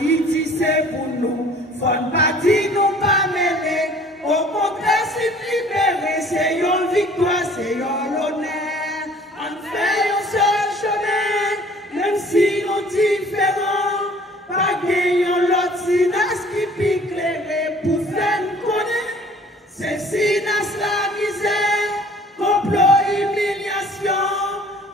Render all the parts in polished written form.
Haïti c'est pour nous. Faut pas dire nous pas mêler. Au contraire, c'est libéré, c'est une victoire, c'est un honneur. On fait un seul chemin, même si nous différents. Pas gagner l'autre sinas qui pique les pour faire nous connaître. C'est sinas la misère, complot, humiliation,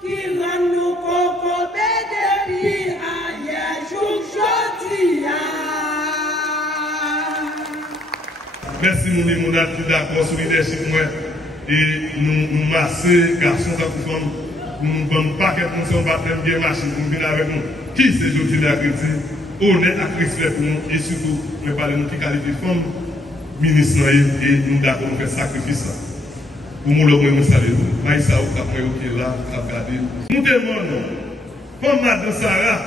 qui rend nous concomber depuis ailleurs, aujourd'hui. Merci mon monde qui d'accord sur leadership moi et nous masser garçons et femmes nous vendre paquet pour son baptême bien marché pour venir avec nous. Qui c'est aujourd'hui la critique honnête et respect pour nous et surtout nous parler nous qui qualifie femme ministre et nous d'accord nous faire sacrifice là. Pour nous le nous saluer. Maïssa ou après OK là, regarder. Nous demandons comme madame Sarah,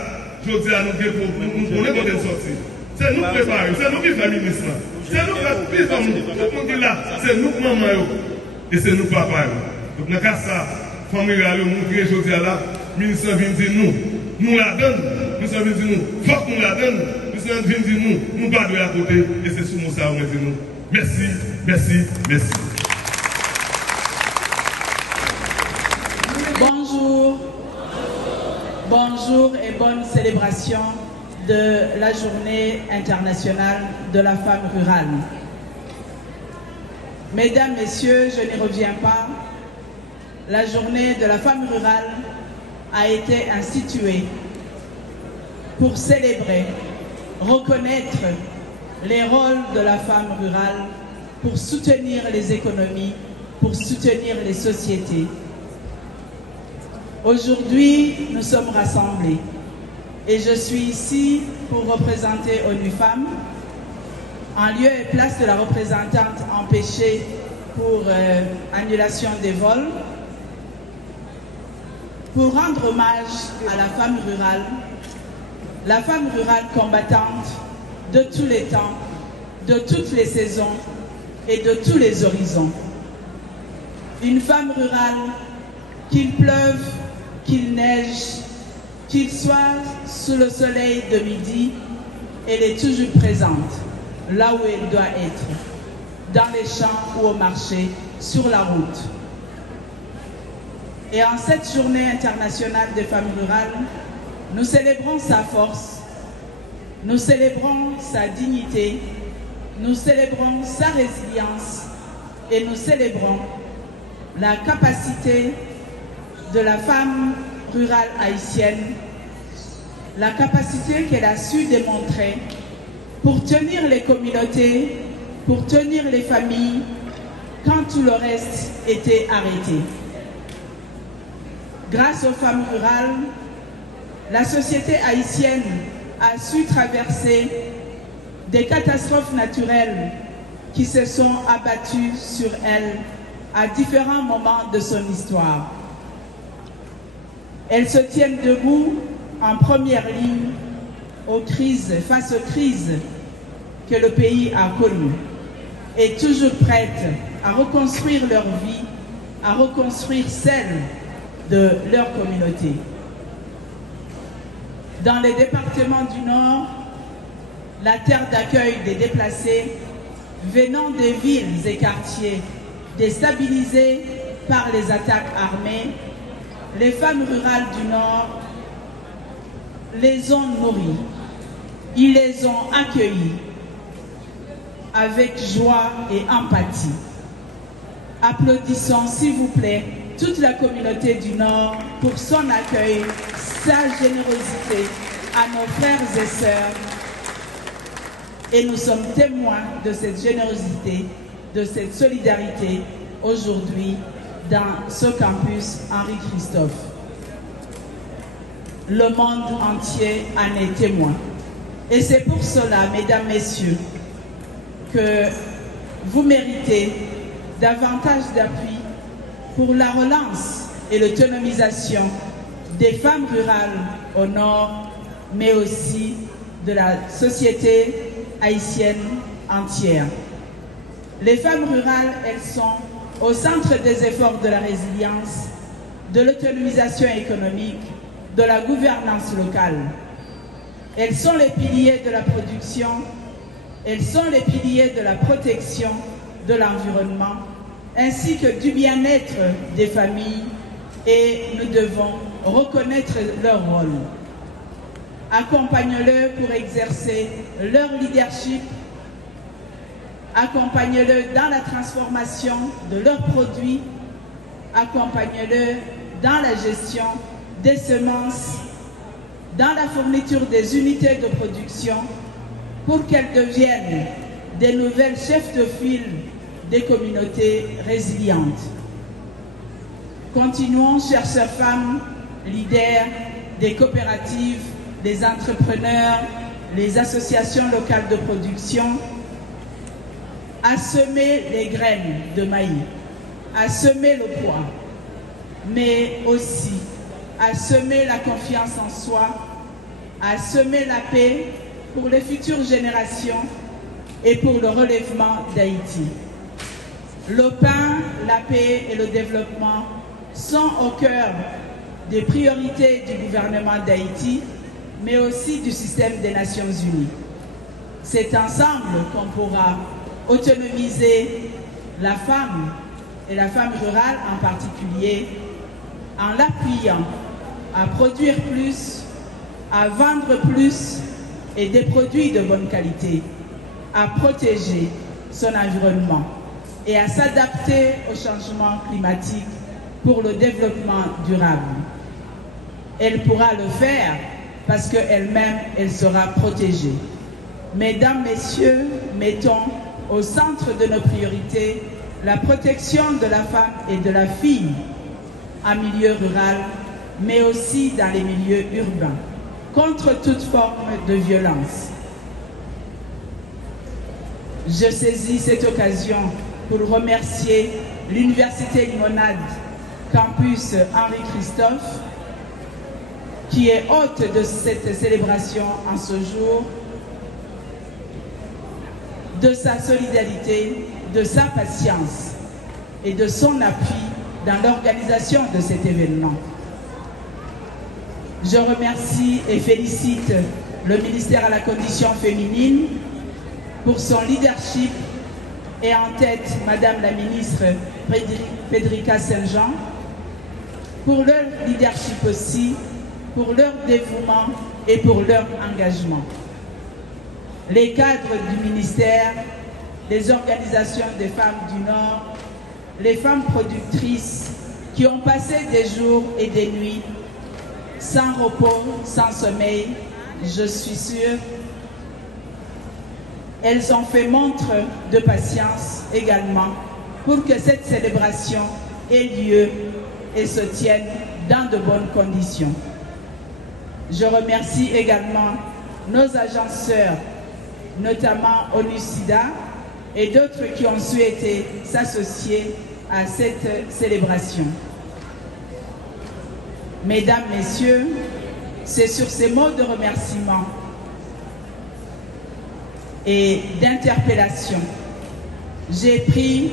je dis à nous que nous connaissons de sortir. C'est nous préparer, c'est nous qui faisons ministre. C'est nous qui faisons, tout le monde dit là, c'est nous qui maman et c'est nous papa. Donc dans le cas ça, famille a montré aujourd'hui là, ministre vient dire nous la donne, ministre vient dire nous, faut que nous la donne, ministre vient dire nous pas de à côté, et c'est sur nous ça on dit nous. Merci, merci, merci. Bonjour, bonjour et bonne célébration de la Journée internationale de la femme rurale. Mesdames, Messieurs, je n'y reviens pas. La Journée de la femme rurale a été instituée pour célébrer, reconnaître les rôles de la femme rurale, pour soutenir les économies, pour soutenir les sociétés. Aujourd'hui, nous sommes rassemblés. Et je suis ici pour représenter ONU Femmes, en lieu et place de la représentante empêchée pour annulation des vols, pour rendre hommage à la femme rurale combattante de tous les temps, de toutes les saisons et de tous les horizons. Une femme rurale, qu'il pleuve, qu'il neige, qu'il soit sous le soleil de midi, elle est toujours présente, là où elle doit être, dans les champs ou au marché, sur la route. Et en cette journée internationale des femmes rurales, nous célébrons sa force, nous célébrons sa dignité, nous célébrons sa résilience et nous célébrons la capacité de la femme rurale haïtienne, la capacité qu'elle a su démontrer pour tenir les communautés, pour tenir les familles, quand tout le reste était arrêté. Grâce aux femmes rurales, la société haïtienne a su traverser des catastrophes naturelles qui se sont abattues sur elle à différents moments de son histoire. Elles se tiennent debout en première ligne face aux crises que le pays a connues et toujours prêtes à reconstruire leur vie, à reconstruire celle de leur communauté. Dans les départements du Nord, la terre d'accueil des déplacés venant des villes et quartiers déstabilisés par les attaques armées, les femmes rurales du Nord les ont nourries, ils les ont accueillis avec joie et empathie. Applaudissons s'il vous plaît toute la communauté du Nord pour son accueil, sa générosité à nos frères et sœurs. Et nous sommes témoins de cette générosité, de cette solidarité aujourd'hui dans ce campus Henri Christophe. Le monde entier en est témoin. Et c'est pour cela, mesdames, messieurs, que vous méritez davantage d'appui pour la relance et l'autonomisation des femmes rurales au Nord, mais aussi de la société haïtienne entière. Les femmes rurales, elles sont au centre des efforts de la résilience, de l'autonomisation économique, de la gouvernance locale. Elles sont les piliers de la production, elles sont les piliers de la protection de l'environnement, ainsi que du bien-être des familles, et nous devons reconnaître leur rôle. Accompagne-le pour exercer leur leadership, accompagne-le dans la transformation de leurs produits, accompagne-le dans la gestion des semences, dans la fourniture des unités de production, pour qu'elles deviennent des nouvelles chefs de file des communautés résilientes. Continuons, chères sœurs femmes, leaders des coopératives, des entrepreneurs, les associations locales de production, à semer les graines de maïs, à semer le poids, mais aussi à semer la confiance en soi, à semer la paix pour les futures générations et pour le relèvement d'Haïti. Le pain, la paix et le développement sont au cœur des priorités du gouvernement d'Haïti, mais aussi du système des Nations Unies. C'est ensemble qu'on pourra autonomiser la femme, et la femme rurale en particulier, en l'appuyant à produire plus, à vendre plus et des produits de bonne qualité, à protéger son environnement et à s'adapter au changement climatique pour le développement durable. Elle pourra le faire parce qu'elle-même, elle sera protégée. Mesdames, Messieurs, mettons au centre de nos priorités la protection de la femme et de la fille en milieu rural, mais aussi dans les milieux urbains, contre toute forme de violence. Je saisis cette occasion pour remercier l'Université Limonade Campus Henri Christophe, qui est hôte de cette célébration en ce jour, de sa solidarité, de sa patience et de son appui dans l'organisation de cet événement. Je remercie et félicite le ministère à la condition féminine pour son leadership et en tête Madame la ministre Frédérica Saint-Jean, pour leur leadership aussi, pour leur dévouement et pour leur engagement. Les cadres du ministère, les organisations des femmes du Nord, les femmes productrices qui ont passé des jours et des nuits sans repos, sans sommeil, je suis sûre, elles ont fait montre de patience également pour que cette célébration ait lieu et se tienne dans de bonnes conditions. Je remercie également nos agenceurs, notamment ONU-SIDA et d'autres qui ont souhaité s'associer à cette célébration. Mesdames, Messieurs, c'est sur ces mots de remerciement et d'interpellation. J'ai pris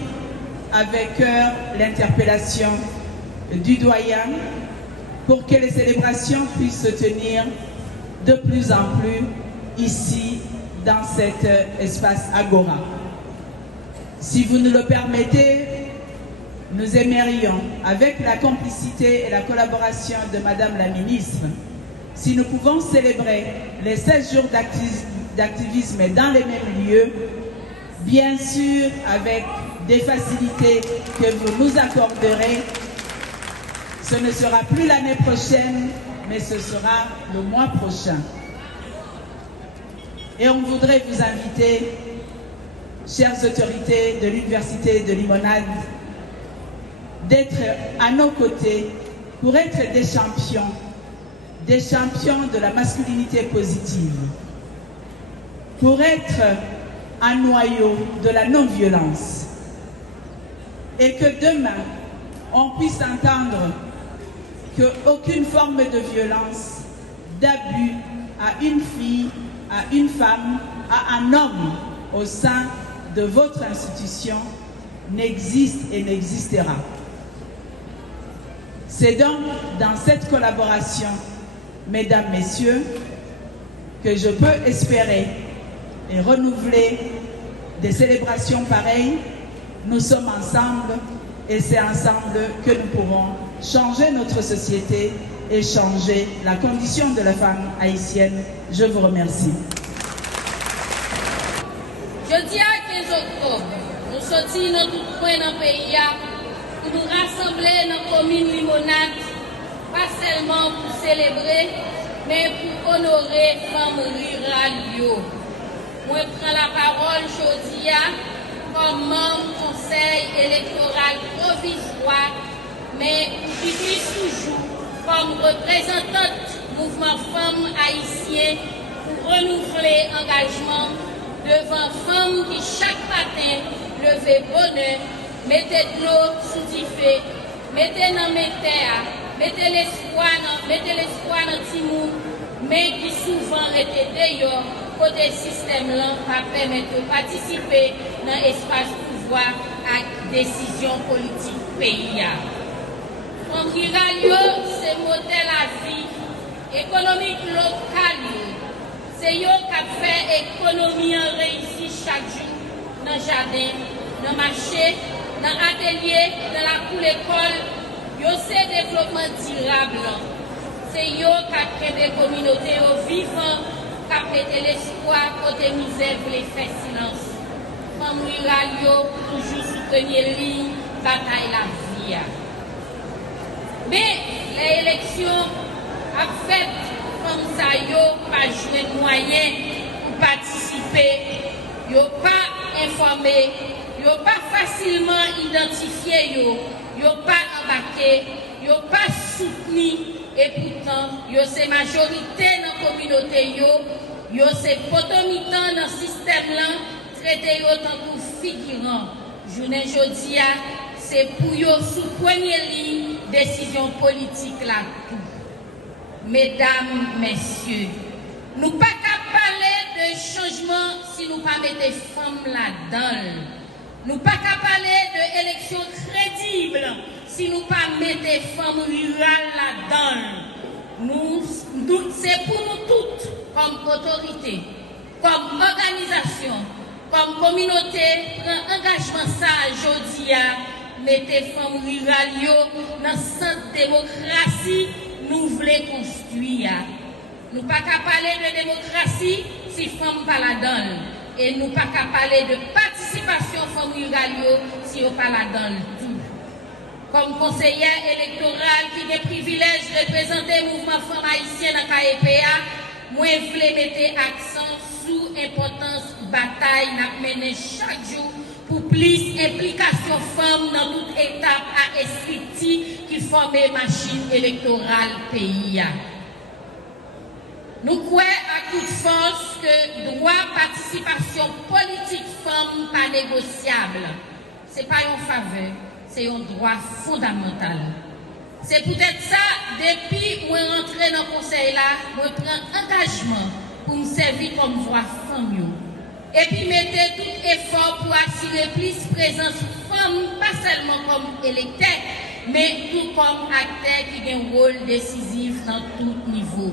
avec cœur l'interpellation du doyen pour que les célébrations puissent se tenir de plus en plus ici dans cet espace Agora. Si vous nous le permettez, nous aimerions, avec la complicité et la collaboration de Madame la ministre, si nous pouvons célébrer les 16 jours d'activisme dans les mêmes lieux, bien sûr avec des facilités que vous nous accorderez. Ce ne sera plus l'année prochaine, mais ce sera le mois prochain. Et on voudrait vous inviter, chères autorités de l'Université de Limonade, d'être à nos côtés pour être des champions de la masculinité positive, pour être un noyau de la non-violence, et que demain, on puisse entendre qu'aucune forme de violence, d'abus à une fille, à une femme, à un homme au sein de votre institution n'existe et n'existera. C'est donc dans cette collaboration, Mesdames, Messieurs, que je peux espérer et renouveler des célébrations pareilles. Nous sommes ensemble et c'est ensemble que nous pourrons changer notre société et changer la condition de la femme haïtienne. Je vous remercie. Jeudi à 15 octobre, nous sortis dans tout coin dans le pays pour nous rassembler dans la commune Limonade, pas seulement pour célébrer, mais pour honorer les femmes rurales. Moi, je prends la parole aujourd'hui comme membre du Conseil électoral provisoire, mais qui plus toujours comme représentante du mouvement femmes haïtien pour renouveler l'engagement devant femmes qui chaque matin levaient bonheur, mettaient de l'eau sous du feu, mettaient dans mes terres, mettaient l'espoir dans Timou, mais qui souvent étaient d'ailleurs côté système là va permettre de participer dans l'espace pouvoir à décision politique pays. En rural, c'est modèle à vie économique local. C'est eux qui fait économie en réussite chaque jour dans le jardin, dans le marché, dans l'atelier, dans la cour l'école. C'est développement durable. C'est eux qui créent des communautés vivantes, qui mettent l'espoir côté misère pour les faire silence. Comme rural, toujours sous première ligne, bataille la vie. Mais les élections ont fait comme ça, ils n'ont pas joué de moyens pour participer, ils n'ont pas informé, ils n'ont pas facilement identifié, ils n'ont pas embarqué, ils n'ont pas soutenu, et pourtant, ils sont majorité dans la communauté, ils sont potomitants dans le système, traité autant que figurant. Journée jeudi, c'est pour eux sous première ligne décision politique là tout. Mesdames, messieurs, nous ne pouvons pas parler de changement si nous ne mettons pas les femmes là-dedans. Nous ne pouvons pas parler d'élections crédibles si nous ne mettons pas les femmes rurales là-dedans. C'est pour nous toutes, comme autorité, comme organisation, comme communauté, prendre engagement ça aujourd'hui à mettre les femmes rurales dans cette démocratie. Nous voulons construire. Nous ne pouvons pas parler de démocratie si les femmes ne sont pas là-dedans. Et nous ne pouvons pas parler de participation femmes rurales si elles ne sont pas là-dedans. Comme conseillère électorale qui a le privilège de représenter le mouvement femmes haïtien dans le KEPA, moi je voulais mettre accent sur l'importance de la bataille que nous menons chaque jour pour plus d'implication femmes dans toute étape à esprit qui forme la machine électorale pays. Nous croyons à toute force que le droit de participation politique femmes pas négociable. Ce n'est pas une faveur, c'est un droit fondamental. C'est peut-être ça, depuis que je suis rentré dans le conseil là, je prends engagement pour me servir comme voix femme. Et puis mettez tout effort pour assurer plus de présence femmes, pas seulement comme électeurs, mais tout comme acteurs qui ont un rôle décisif dans tout niveau.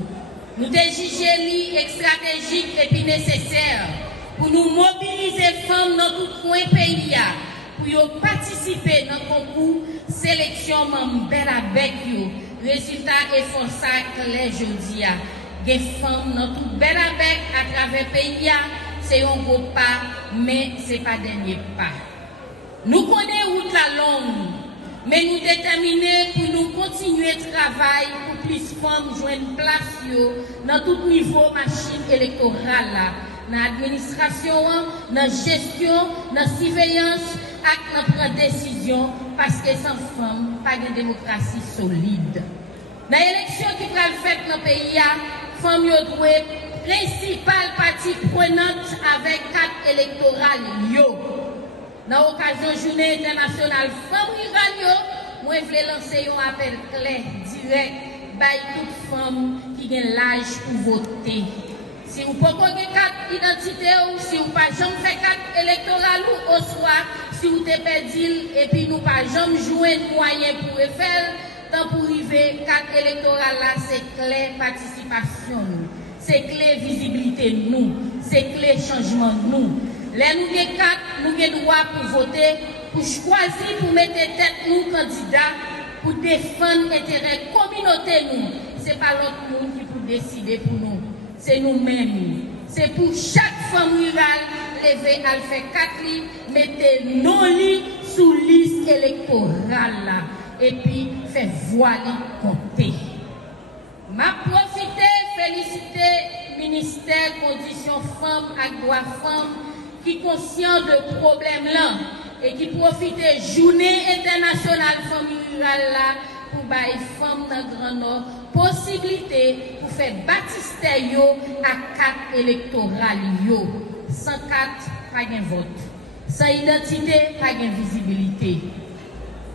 Nous avons jugé stratégique et puis nécessaire pour nous mobiliser femmes dans tout coin pays, pour participer dans le concours sélection bel avec eux. Résultat et force clair jeudi. Des femmes dans tout bel avec à travers le pays. C'est un gros pas, mais ce n'est pas le dernier pas. Nous connaissons route la longue, mais nous déterminés pour nous continuer le travail pour plus de femmes joindre place dans tout niveau machine électorale, dans l'administration, dans la gestion, dans la surveillance, et dans la décision, parce que sans femmes, pas de démocratie solide. Dans l'élection qui va être faite dans le pays, les femmes doivent principale partie prenante avec carte électorale. Dans l'occasion journée internationale femmes rurales, moi je voulais lancer un appel clair, direct, à toutes femmes qui ont l'âge pour voter. Si vous n'avez pas de carte d'identité ou si vous n'avez pas jamais fait carte électorale ou au soir, si vous avez perdu et puis nous n'avons pas jamais joué de moyens pour le faire, tant pour arriver carte électorale là, c'est clair participation. c'est clé visibilité nous, c'est clé changement nous. Les nous avons quatre, nous avons droit pour voter, pour choisir, pour mettre tête nous candidats, pour défendre l'intérêt communauté nous. Ce n'est pas l'autre monde qui peut décider pour nous, c'est nous-mêmes. C'est pour chaque femme rurale, lever à faire 4 lits, mettez nos lits sous liste électorale là, et puis faire voix compter. M'a profité, féliciter ministère conditions femmes et droits femmes qui conscient de problème là et qui profite journée internationale famille rurale là pour bailler femmes dans le Grand Nord possibilité pour faire baptistère yo à 4 électorales yo. Sans 4, pas de vote. Sans identité, pas de visibilité.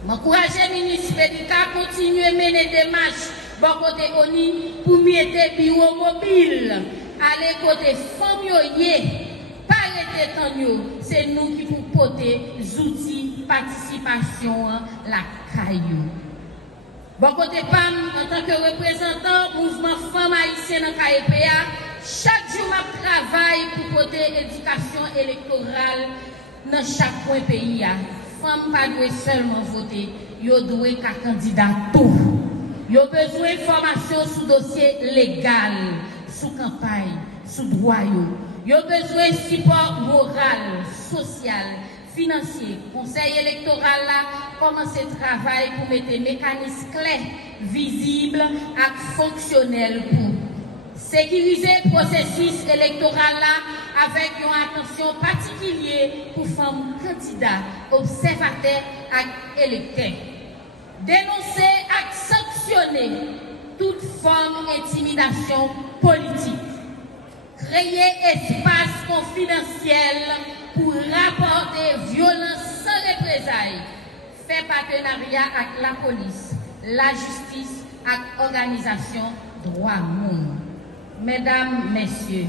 M'encourage le ministre Pédika à continuer à mener des marches bon côté ONI pour mettre bureau mobile. Aller côté famille, pas arrêter tant yo. C'est nous qui pour porter les outils participation la caillou. Bon côté PAM, en tant que représentant mouvement femmes haïtiennes dans KEPA, chaque jour je travaille pour porter éducation électorale dans chaque coin pays. Femmes pas doivent seulement voter, yo doivent être candidat tout. Yo besoin de formation sous dossier légal, sous campagne, sous droit yo besoin de support moral, social, financier. Conseil électoral là commencer travail pour mettre des mécanismes clairs, visibles et fonctionnels pour sécuriser le processus électoral là avec une attention particulière pour femmes candidats, observateurs et électeurs. Dénoncer et sanctionner toute forme d'intimidation politique. Créer espace confidentiel pour rapporter violence sans représailles. Faire partenariat avec la police, la justice et l'organisation droit monde. Mesdames, messieurs,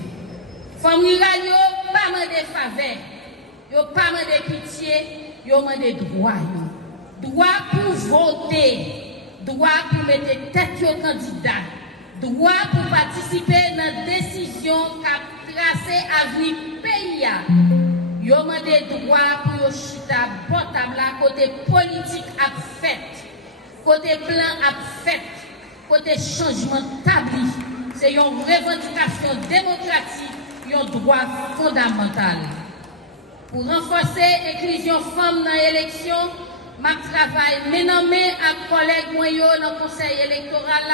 femmes rurales, yo pas de faveur, yo pas de pitié, yo de droit. Droit pour voter, droit pour mettre tête au candidat, droit pour participer dans la décision qui tracer l'avenir pays. Yo de droit pour yo chita portable à côté politique à fait, côté plan à fait, côté changement établi. C'est une revendication démocratique, un droit fondamental. Pour renforcer l'inclusion femmes dans l'élection, je travaille maintenant avec collègues moyens dans le conseil électoral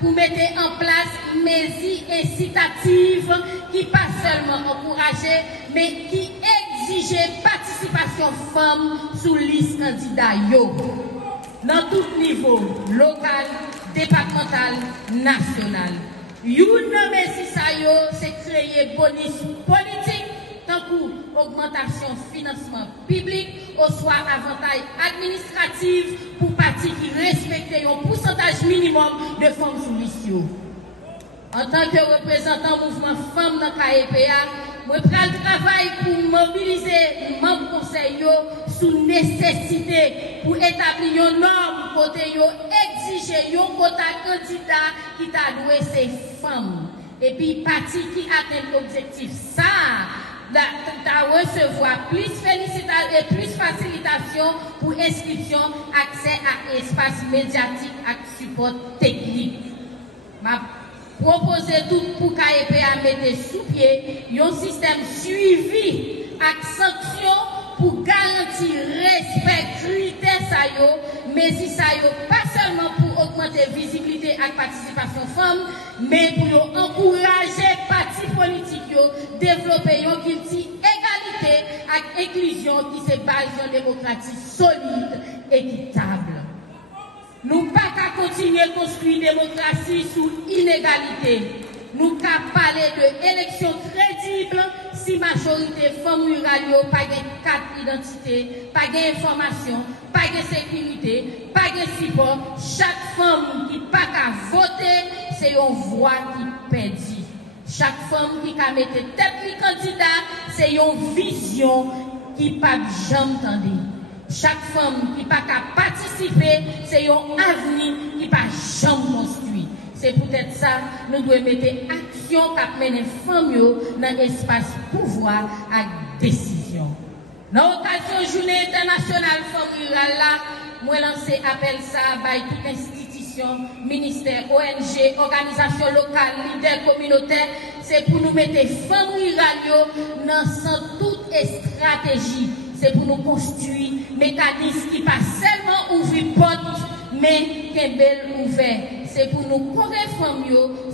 pour mettre en place mesures incitatives qui pas seulement encourager, mais qui exigent participation femmes sous liste candidat dans tout niveau, local, départemental, national. Une mesure, c'est créer bonus politique, tant pour augmentation financement public, ou soit avantage administratif pour partis qui respectent un pourcentage minimum de femmes sous liste. En tant que représentant mouvement femmes dans KEPA, je travaille pour mobiliser les membres du conseil sous nécessité pour établir une norme côté exiger un quota candidat qui t'a doué ces femmes. Et puis, parti qui atteint l'objectif, ça, de recevoir plus félicitations et plus facilitation pour inscription, accès à espace médiatique et support technique. Ma proposer tout pour KEPA mettre sous pied un système suivi avec sanction pour garantir respect critères mais si ça pas seulement pour augmenter visibilité et participation femmes, mais pour encourager partis politiques développer une culture égalité et inclusion qui se base sur une démocratie solide et équitable. Nous ne pouvons pas continuer à construire une démocratie sous inégalité. Nous ne pouvons pas parler d'élections crédibles si la majorité des femmes rurales n'ont pas de carte d'identité, pas d'information, pas de sécurité, pas de support. Chaque femme qui n'a pas qu'à voter, c'est une voix qui perdue. Chaque femme qui a mis tête de candidat, c'est une vision qui n'a pas jamais entendu. Chaque femme qui n'a pas qu'à participer, c'est un avenir qui n'a pas jamais construit. C'est peut-être ça, nous devons mettre action pour mener les femmes dans l'espace pouvoir et décision. Dans l'occasion de la Journée internationale Femmes rurales, moi lancé appel ça par toute institution, ministère, ONG, organisation locale, leader communautaire, c'est pour nous mettre les femmes rurales dans toute stratégie. C'est pour nous construire un mécanisme qui pas seulement ouvrir porte, mais qui est belle ouvert. C'est pour nous corriger femmes,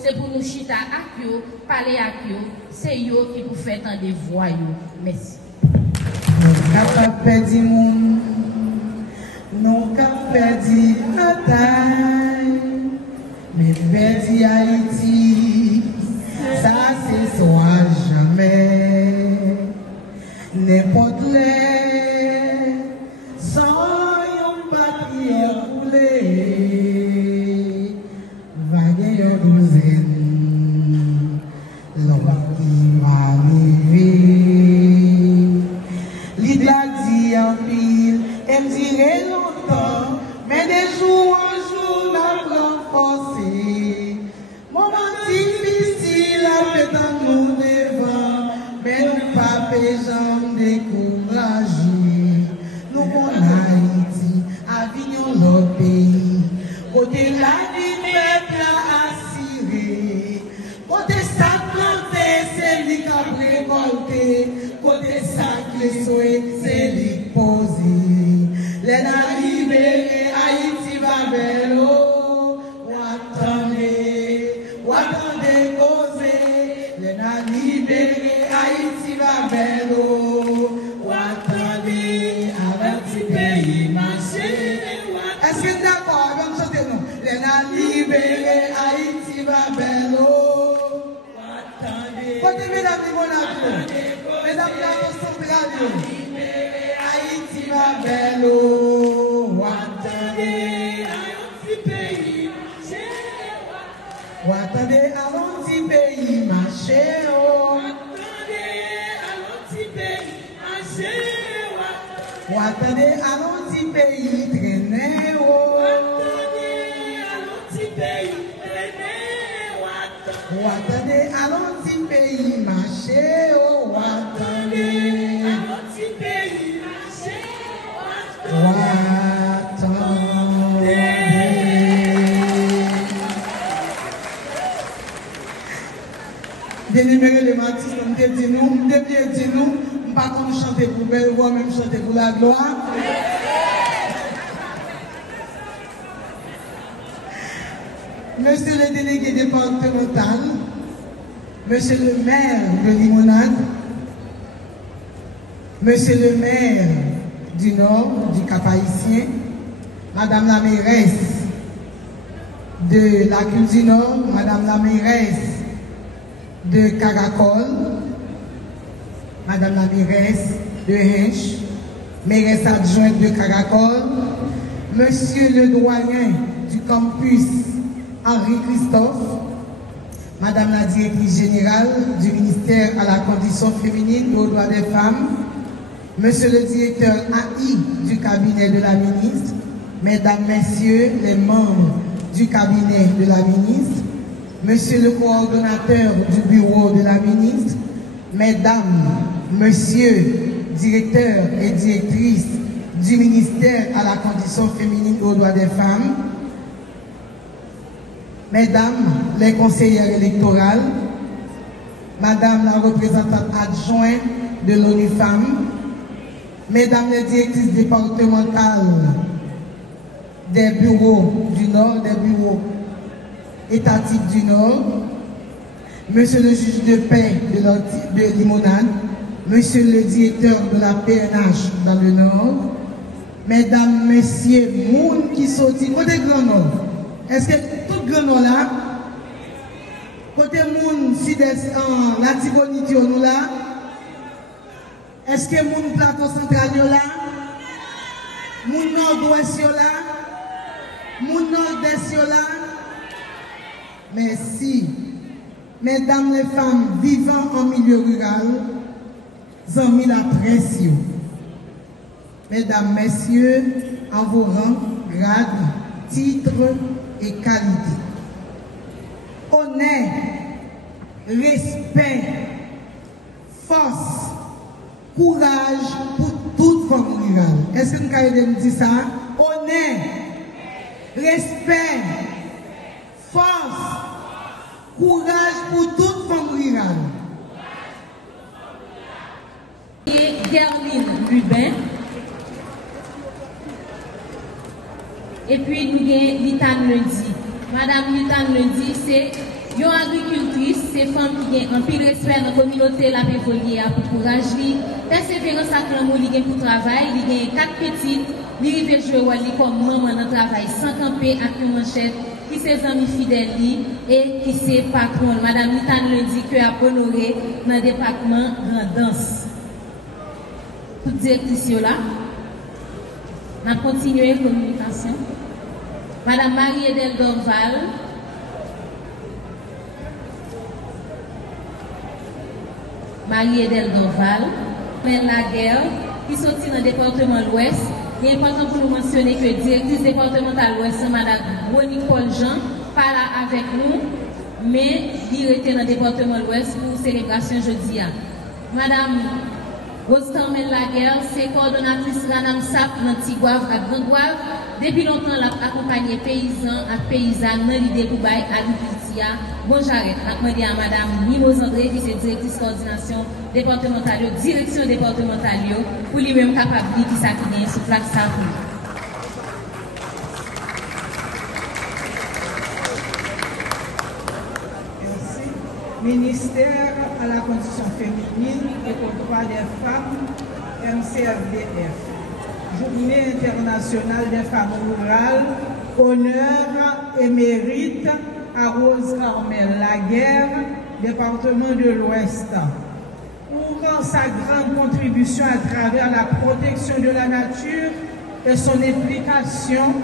c'est pour nous chita à eux, parler à eux. C'est eux qui vous faites un des voix. Merci. Nous avons perdu la taille, mais perdu Haïti, ça c'est soit jamais. N'importe les sans un papier roulé, vague en douzaine, l'homme qui va arriver. L'idée dit en pile, elle dirait longtemps, mais des jours en jour la renforcer. Moment difficile à faire dans nous devant, mais nous pas péjant découragés. Nous en Haïti, Avignon l'autre pays, côté la peuple assuré, côté ça planté, c'est lui qui a révolté, côté ça qui souhaite, c'est lui qui posé. Les libérés, Haïti va vers l'eau, ou attendez causer. Les libérés, Haïti va vers l'eau, ou attendez avant ce pays marcher. Est-ce que d'accord, on va chanter nous? Les libérés, Haïti va vers l'eau, ou attendez. Côté mesdames, mesdames, Haïti va vers l'eau, attendez, à l'anti pays marché, attendez, à l'anti pays traîner, attendez, à l'anti pays marché, attendez, à l'anti pays marché, Dénumérer les artistes, on me dit nous, on me dit nous, on ne pas comme chanter pour belle voix, même chanter pour la gloire. Monsieur le délégué départemental, monsieur le maire de Limonade, monsieur le maire du Nord, du Cap-Haïtien, madame la mairesse de la Cule du Nord, madame la mairesse de Caracol, madame la mairesse de Hinch, mairesse adjointe de Caracol, monsieur le doyen du campus Henri Christophe, madame la directrice générale du ministère à la condition féminine et aux droits des femmes, monsieur le directeur AI du cabinet de la ministre, mesdames, messieurs les membres du cabinet de la ministre, monsieur le coordonnateur du bureau de la ministre, mesdames, messieurs, directeurs et directrices du ministère à la condition féminine et aux droits des femmes, mesdames les conseillères électorales, madame la représentante adjointe de l'ONU Femmes, mesdames les directrices départementales des bureaux du Nord, des bureaux étatiques du Nord, monsieur le juge de paix de Limonade, monsieur le directeur de la PNH dans le Nord, mesdames, messieurs, monde qui sortit, côté Grand Nord, est-ce que tout Grand Nord là, côté monde si la Tibonite nous là, est-ce que monde plateau central là, monde nord-ouest là, monde nord-est là, merci. Mesdames les femmes vivant en milieu rural, amis la presse. Mesdames, messieurs, en vos rangs, grades, titres et qualités. honneur, respect, force, courage pour toute femme rurale. Est-ce que nous pouvons dire ça? Honneur, respect, force, courage pour toute femme rurale. Gerline Lubin. Et puis nous avons Litane Lundi. Madame Litane Lundi, c'est une agricultrice, c'est une femme qui a un pile respect dans la communauté, la pévolier pour courage, persévérance à l'amour, il pour travail, il a 4 petites, il arrive jouer comme maman dans le travail, sans camper avec une manchette, qui ses amis fidèles et qui c'est patron. Madame Litane Lundi qui a honoré dans le département Grandance. Toute directrice là, on a continué la communication. Madame Marie-Edel Dorval, Mène la guerre, qui sortit dans le département de l'Ouest. Il est important pour nous mentionner que directrice départementale Ouest, Madame Monique Paul Jean, pas là avec nous, mais il était dans le département de l'Ouest pour célébration jeudi. Madame Rose-Carmen Laguerre, c'est coordonnatrice Ranam Sap dans Tigouave à Grand-Gouave. Depuis longtemps, elle a accompagné paysans et paysannes dans l'idée pour bailler agriculture. Bon, j'arrête. Je demande à Mme Mimose André, qui est directrice coordination départementale, direction départementale, pour lui-même capable de dire qui ça qui vient sur place. Merci. Ministère à la condition féminine et aux droits des femmes, MCFDF. Journée internationale des femmes rurales, honneur et mérite à Rose-Carmen Laguerre, département de l'Ouest. Pour sa grande contribution à travers la protection de la nature et son implication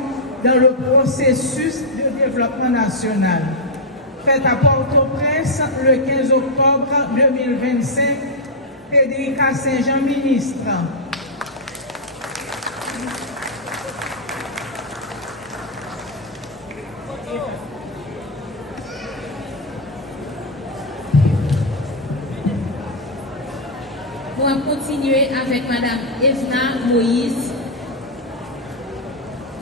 dans le processus de développement national. Faite à Port-au-Prince le 15 octobre 2025, Frédérica Saint-Jean, ministre. On va continuer avec Madame Evna Moïse.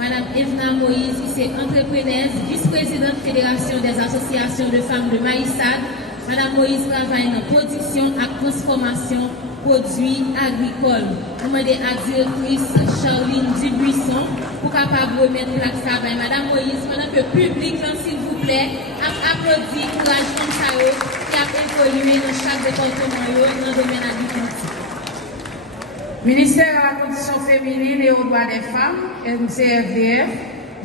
Madame Evna Moïse, c'est entrepreneuse, vice-présidente Fédération des associations de femmes de Maïsad. Madame Moïse travaille dans la production et transformation produits agricoles. Nous demandons à la directrice Charline Dubuisson pour capable remettre la ça. Madame Moïse, pendant que le public, s'il vous plaît, applaudit le courage comme ça qui a évolué dans chaque département dans le domaine agricole. Ministère à la condition féminine et aux droits des femmes, MCFDF,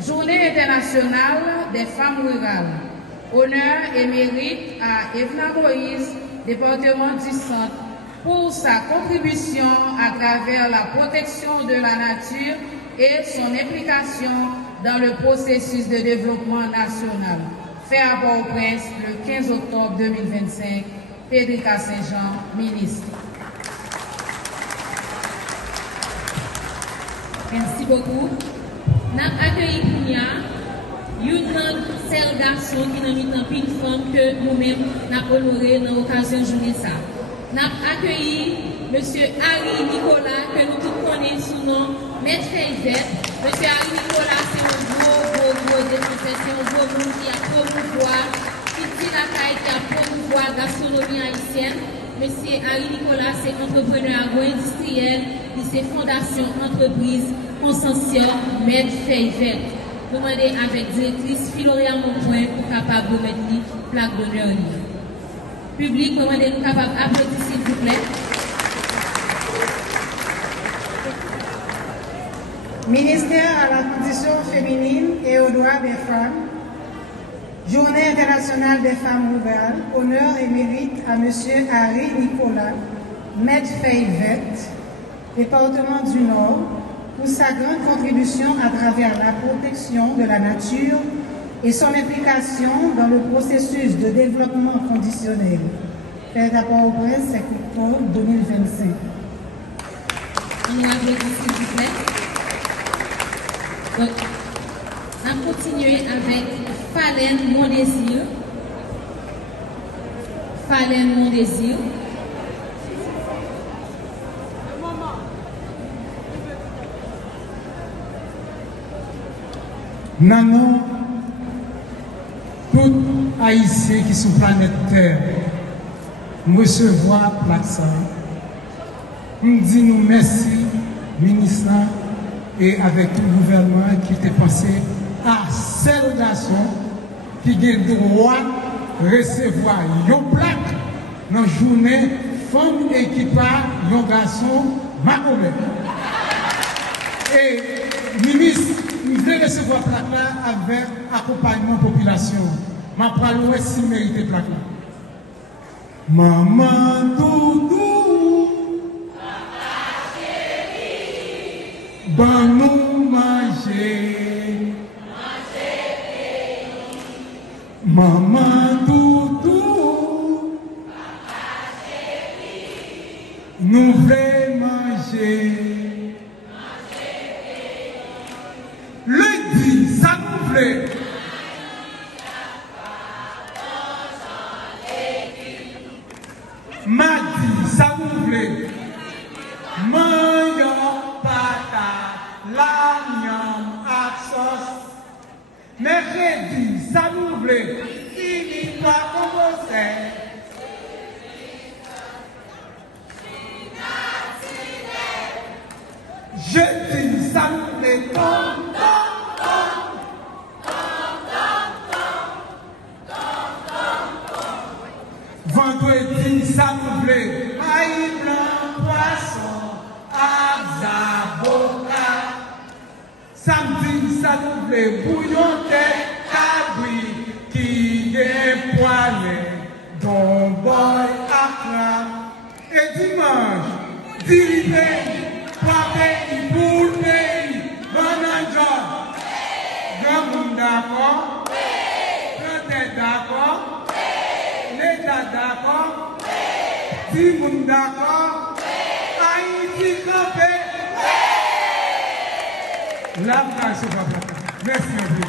Journée internationale des femmes rurales. Honneur et mérite à Evna Moïse, département du Centre, pour sa contribution à travers la protection de la nature et son implication dans le processus de développement national. Fait à Port-au-Prince le 15 octobre 2025, Frédérica Saint-Jean, ministre. Merci beaucoup. Nous avons accueilli une seule garçon qui n'a mis en pile femme que nous-mêmes avons honoré dans l'occasion de journée ça. Nous avons accueilli M. Harry Nicolas, que nous tous connaissons sous nom Maître Yvette. M. Harry Nicolas, c'est un gros défenseur, c'est un gros monde qui a promouvoir, qui dit la taille, qui a promouvoir la gastronomie haïtienne. M. Harry Nicolas, c'est entrepreneur agro-industriel, il c'est fondation entreprise Consensium Maître Yvette. Nous demandons avec directrice Philoria Monpoint pour capable de mettre la plaque d'honneur. Public, nous demandons capable d'applaudir s'il vous plaît. Ministère à la condition féminine et aux droits des femmes. Journée internationale des femmes rurales. Honneur et mérite à M. Harry Nicolas, Maître Yvette, département du Nord, pour sa grande contribution à travers la protection de la nature et son implication dans le processus de développement conditionnel. Fait à Port-au-Prince, 5 octobre 2025. On nous applaudit s'il vous plaît. Donc, on va continuer avec Falène Mon Désir. Falen Mon Désir. Nanon, tout Haïtien qui sont planète Terre, nous recevoir plaque ça. Nous disons merci, ministre, et avec tout le gouvernement qui était pensé à ces garçons qui ont le droit de recevoir une plaque dans la journée femme et qui part un garçon Mahomet. Et ministre, nous voulons recevoir la plaque là avec accompagnement population. Ma parole si mérite plaque là. Maman doudou, papa chéri, ban nous manger, maman doudou, papa chéri, nous voulons manger. Lundi, ça nous plaît. Mardi, ça nous plaît. Mangan, pata, l'agnon, absos. Mercredi, ça nous plaît. Fini, pas commencer. Jeudi, ça nous plaît. Vendredi, ça nous plaît. Aïe blanc, poisson, abzaboka. Samedi, ça nous plaît. Bouillon de cabri qui est poilé. Don boy akra. Et dimanche, diriger, poivre, boule, pays, bonanjo. Grand monde d'accord? Grand tête d'accord? L'État d'accord? Tout le monde d'accord? Haïti campé? La place, merci à vous.